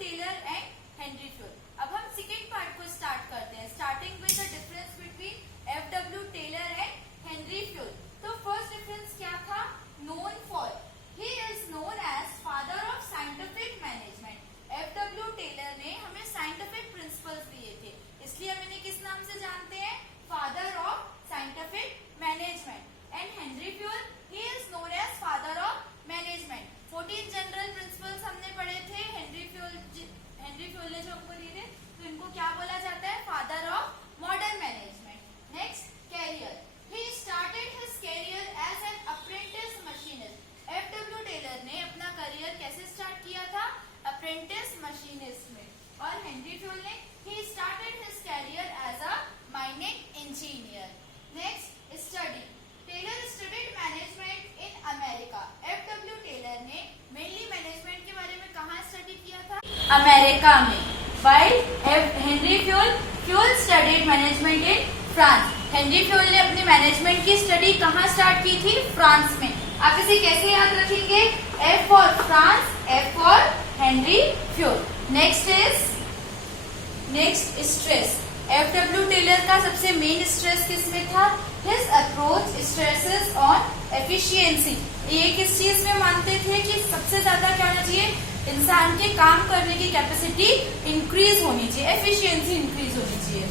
Taylor and Henri fuel. अब हम second part को स्टार्ट करते हैं, starting with the difference between F W Taylor and Henri Fayol. तो फर्स्ट डिफरेंस क्या था? Known for, he is known as father of scientific management. F W Taylor ने हमें साइंटिफिक प्रिंसिपल्स दिए थे, इसलिए हम इन्हें किस नाम से जानते हैं? Father of scientific management. And Henri Fayol, he is known as father of management. 14 general principles हमने पढ़े थे, हेनरी फ्यूल ने जो हमको दिए थे, तो इनको क्या बोला जाता है? Father of modern management. Next, career, he started his career as an apprentice machinist. F W Taylor ने अपना करियर कैसे स्टार्ट किया था? अप्रेंटिस मशीनिस्ट में। और हेनरी फ्यूल ने he started his career as a mining engineer. Next, study, Taylor studied management in America. F W Taylor ने mainly management के बारे में कहाँ स्टडी किया था? अमेरिका में। While Henry Fayol studied management in France. Henri Fayol ने अपनी मैनेजमेंट की स्टडी कहाँ स्टार्ट की थी? फ्रांस में। आप इसे कैसे याद रखेंगे? F for France, F for Henri Fayol. Next stress, F W Taylor का सबसे मेन स्ट्रेस किसमें था? His approach stresses on efficiency. ये किस चीज में मानते थे कि सबसे ज्यादा क्या होना चाहिए? इंसान के काम करने की कैपेसिटी इंक्रीज होनी चाहिए, एफिशिएंसी इंक्रीज होनी चाहिए।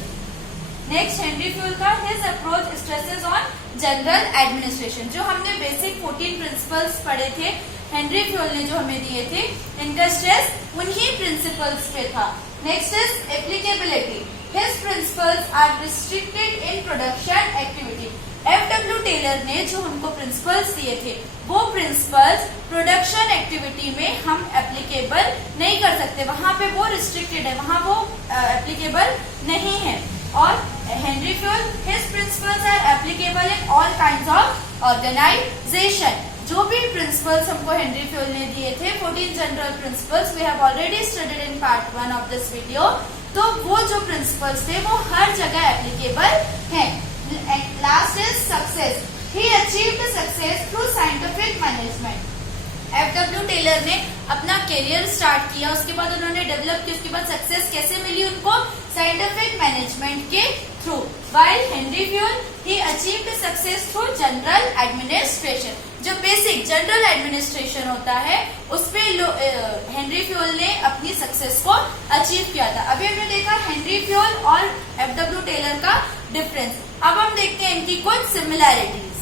नेक्स्ट, हेनरी फ्यूल का his approach stresses on general administration. जो हमने बेसिक 14 प्रिंसिपल्स पढ़े थे, हेनरी फ्यूल ने जो हमें दिए थे, इनका स्ट्रेस उन्हीं प्रिंसिपल्स पे था। Next is applicability, His principles are restricted in production activity. F W Taylor ने जो हमको प्रिंसिपल्स दिए थे, वो प्रिंसिपल्स प्रोडक्शन एक्टिविटी में हम एप्लीकेबल नहीं कर सकते, वहां पे वो रिस्ट्रिक्टेड है, वहां वो एप्लीकेबल नहीं है। और Henri Fayol, his principles are applicable in all kinds of organisation. जो भी प्रिंसिपल्स हमको हेनरी फ्यूल ने दिए थे, 14 general principles, we have already studied in part 1 of this video. तो वो जो प्रिंसिपल्स थे वो हर जगह एप्लीकेबल हैं। Last is success, he achieved success through scientific management. F W Taylor ने अपना करियर स्टार्ट किया, उसके बाद उन्होंने डेवलप किया, उसके बाद सक्सेस कैसे मिली उनको? साइंटिफिक मैनेजमेंट के थ्रू। While Henry Fayol, he achieved success through general administration. जो बेसिक जनरल एडमिनिस्ट्रेशन होता है, उसपे हेनरी फ्यूल ने अपनी सक्सेस को अचीव किया था। अभी हमने देखा हेनरी फ्यूल और एफ डब्ल्यू टेलर का डिफरेंस। अब हम देखते हैं इनकी कुछ similarities.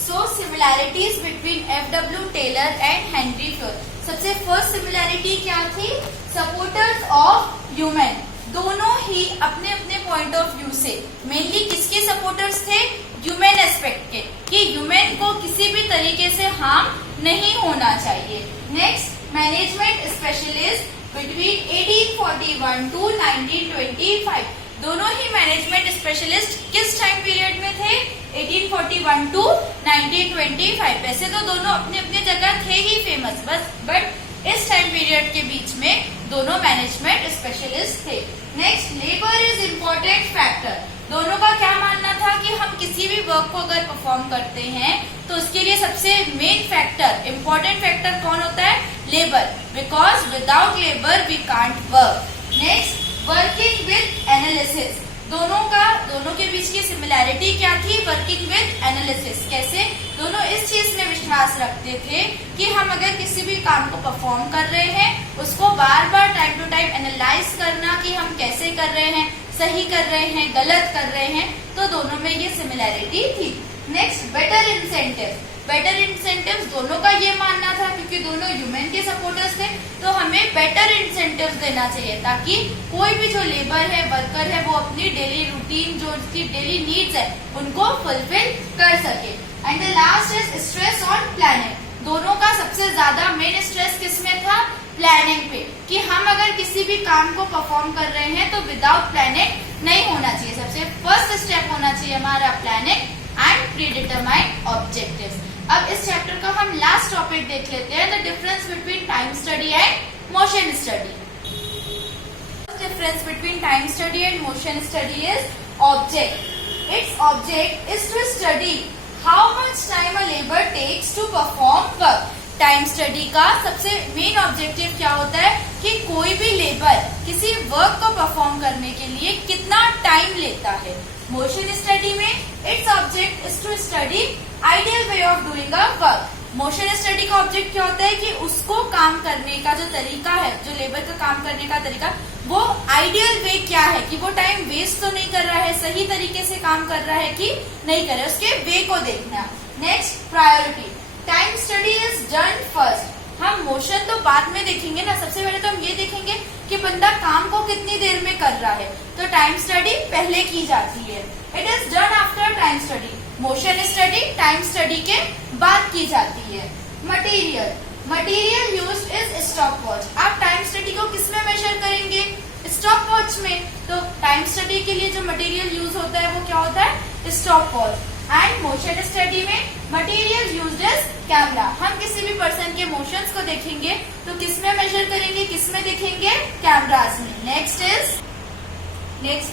So similarities between F W Taylor and Henri Fayol. सबसे फर्स्ट सिमिलैरिटी क्या थी? Supporters of human. दोनों ही अपने अपने पॉइंट ऑफ व्यू से मेनली किसके सपोर्टर्स थे? ह्यूमन एस्पेक्ट के, कि ह्यूमन को किसी भी तरीके से हार्म नहीं होना चाहिए। Next, management specialist between 1841 to 1925। दोनों ही मैनेजमेंट स्पेशलिस्ट किस टाइम पीरियड में थे? 1841 टू 1925। वैसे तो दोनों अपने अपने जगह थे ही फेमस, बट इस टाइम पीरियड के बीच में दोनों मैनेजमेंट स्पेशलिस्ट थे। Next, labour is important factor. दोनों का क्या मानना था कि हम किसी भी वर्क को अगर परफॉर्म करते हैं तो उसके लिए सबसे मेन फैक्टर, इम्पोर्टेंट फैक्टर कौन होता है? Labour, because without labour we can't work. Next, working with analysis. दोनों के बीच की सिमिलैरिटी क्या थी? Working with analysis. कैसे? दोनों इस चीज में विश्वास रखते थे कि हम अगर किसी भी काम को परफॉर्म कर रहे हैं, उसको बार बार टाइम टू टाइम एनालाइज करना कि हम कैसे कर रहे हैं, सही कर रहे हैं, गलत कर रहे हैं। तो दोनों में ये सिमिलैरिटी थी। Next, better incentive. Better incentive दोनों का ये मानना था, क्योंकि दोनों ह्यूमन के सपोर्टर्स थे, तो हमें बेटर इंसेंटिव देना चाहिए ताकि कोई भी जो लेबर है, वर्कर है, वो अपनी डेली रूटीन, जो उसकी डेली नीड्स है, उनको फुलफिल कर सके। And the last is stress on planning. दोनों का सबसे ज्यादा मेन स्ट्रेस किसमें था? प्लानिंग पे, कि हम अगर किसी भी काम को परफॉर्म कर रहे हैं तो विदाउट प्लानिंग नहीं होना चाहिए। सबसे फर्स्ट स्टेप होना चाहिए हमारा प्लानिंग एंड प्रीडिटरमाइंड ऑब्जेक्टिव्स। अब इस चैप्टर का हम लास्ट टॉपिक देख लेते हैं, the difference between time study and motion study. Difference between time study and motion study is object. Its object is to study how much time a labour takes to perform work. Time study का सबसे main objective क्या होता है कि कि कोई भी labour किसी वर्क को परफॉर्म करने के लिए कितना टाइम लेता है। मोशन स्टडी में its object is to study ideal way of doing a work. Motion study का ऑब्जेक्ट क्या होता है कि उसको काम करने का जो तरीका है, जो लेबर का काम करने का तरीका, वो आइडियल वे क्या है, कि वो टाइम वेस्ट तो नहीं कर रहा है, सही तरीके से काम कर रहा है कि नहीं कर रहा है, उसके वे को देखना। Next, priority. Time study is done first. हम मोशन तो बाद में देखेंगे ना, सबसे पहले तो हम ये देखेंगे कि बंदा काम को कितनी देर में कर रहा है, तो टाइम स्टडी पहले की जाती है। It is done after time study. Motion study time study के बाद की जाती है। Material. Material used is stop watch. आप टाइम स्टडी को किसमें मेजर करेंगे? स्टॉप वॉच में। तो टाइम स्टडी के लिए जो मटेरियल यूज होता है वो क्या होता है? Stop watch. And motion study में मटेरियल यूज्ड इज कैमरा। हम किसी भी पर्सन के मोशंस को देखेंगे तो किसमें मेजर करेंगे, किसमें देखेंगे? कैमरास में। Next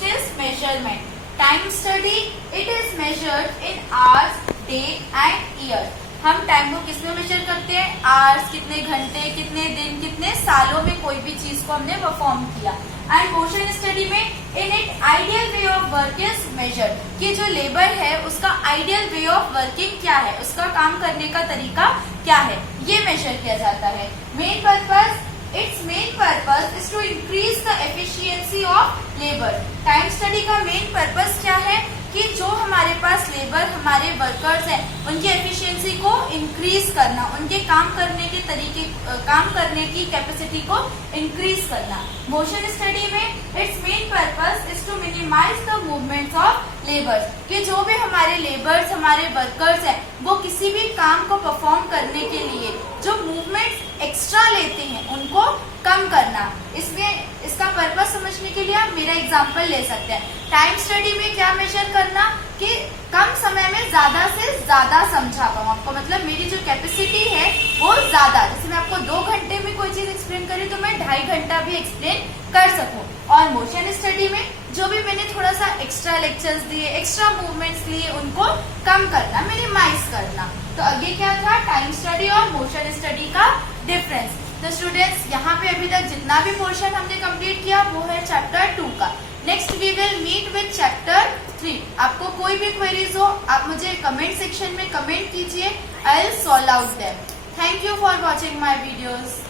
is measurement. Time study it is measured in hours, day and year. हम टाइम को किसमें मेजर करते हैं? आवर्स, कितने घंटे, कितने दिन, कितने सालों में कोई भी चीज को हमने परफॉर्म किया। एंड मोशन स्टडी में in it ideal way of work is measured, कि जो लेबर है उसका आइडियल वे ऑफ वर्किंग क्या है, उसका काम करने का तरीका क्या है, ये मेजर किया जाता है। Main purpose, its main purpose is to increase the efficiency of labour. Time study का मेन पर्पस क्या है? कि जो हमारे पास लेबर, हमारे वर्कर्स हैं, उनकी एफिशिएंसी को इंक्रीज करना, उनके काम करने के तरीके, काम करने की कैपेसिटी को इंक्रीज करना। मोशन स्टडी में its main purpose is to minimise the movements of labours, कि जो भी हमारे लेबर्स, हमारे वर्कर्स हैं, वो किसी भी काम को परफॉर्म करने के लिए जो मूवमेंट्स एक्स्ट्रा लेते हैं उनको कम करना। इसमें इसका पर्पस समझने के लिए आप मेरा एग्जांपल ले सकते हैं। टाइम स्टडी में क्या मेजर करना कि कम समय में ज्यादा से ज्यादा समझा पाऊँ आपको, मतलब मेरी जो कैपेसिटी है वो ज्यादा, जैसे मैं आपको 2 घंटे में कोई चीज एक्सप्लेन करी तो मैं 2.5 घंटा भी एक्सप्लेन कर सकूं। और मोशन स्टडी में जो भी मैंने थोड़ा सा एक्स्ट्रा लेक्चर्स दिए, एक्स्ट्रा मूवमेंट्स लिए, उनको कम करना, मिनिमाइज करना। तो आगे क्या था? टाइम स्टडी और मोशन स्टडी का डिफरेंस। तो स्टूडेंट्स, यहाँ पे अभी तक जितना भी पोर्शन हमने कंप्लीट किया वो है चैप्टर 2 का। Next we will meet with chapter 3। आपको कोई भी क्वेरीज हो आप मुझे कमेंट सेक्शन में कमेंट कीजिए, I will solve out them. Thank you for watching my videos.